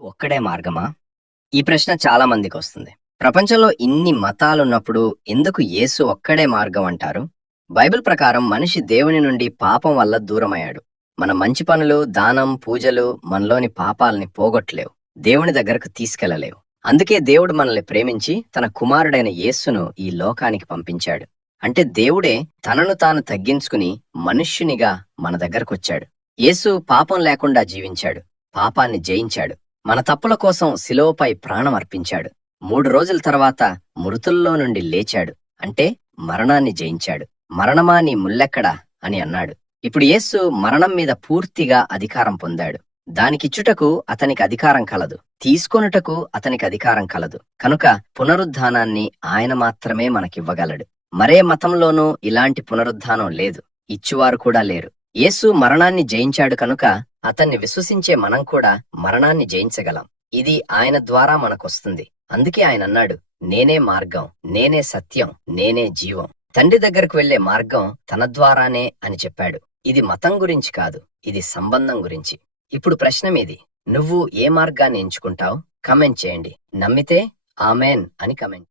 ఒక్కడే మార్గమా? ఈ ప్రశ్న చాలా మందికొస్తుంది. ప్రపంచంలో ఇన్ని మతాలున్నప్పుడు ఎందుకు యేసు ఒక్కడే మార్గం అంటారు? బైబిల్ ప్రకారం మనిషి దేవుని నుండి పాపం వల్ల దూరమయ్యాడు. మన మంచి పనులు, దానం, పూజలు మనలోని పాపాల్ని పోగొట్టలేవు. దేవుని దగ్గరకు తీసుకెళ్లలేవు. అందుకే దేవుడు మనల్ని ప్రేమించి తన కుమారుడైన యేస్సును ఈ లోకానికి పంపించాడు. అంటే దేవుడే తనను తాను తగ్గించుకుని మనుష్యునిగా మన దగ్గరకొచ్చాడు. యేసు పాపం లేకుండా జీవించాడు. పాపాన్ని జయించాడు. మన తప్పుల కోసం శిలువపై ప్రాణం అర్పించాడు. 3 రోజుల తర్వాత మృతుల్లో నుండి లేచాడు. అంటే మరణాన్ని జయించాడు. మరణమా నీ ముల్లెక్కడా అని అన్నాడు. ఇప్పుడు యేసు మరణం మీద పూర్తిగా అధికారం పొందాడు. దానికిచ్చుటకు అతనికి అధికారం కలదు, తీసుకొనుటకు అతనికి అధికారం కలదు. కనుక పునరుద్ధానాన్ని ఆయన మాత్రమే మనకివ్వగలడు. మరే మతంలోనూ ఇలాంటి పునరుద్ధానం లేదు, ఇచ్చువారు కూడా లేరు. యేసు మరణాన్ని జయించాడు కనుక అతన్ని విశ్వసించే మనం కూడా మరణాన్ని జయించగలం. ఇది ఆయన ద్వారా మనకొస్తుంది. అందుకే ఆయన అన్నాడు, నేనే మార్గం, నేనే సత్యం, నేనే జీవం. తండ్రి దగ్గరకు వెళ్లే మార్గం తన ద్వారానే అని చెప్పాడు. ఇది మతం గురించి కాదు, ఇది సంబంధం గురించి. ఇప్పుడు ప్రశ్న మీది, నువ్వు ఏ మార్గాన్ని ఎంచుకుంటావు? కమెంట్ చేయండి. నమ్మితే ఆమెన్ అని కమెంట్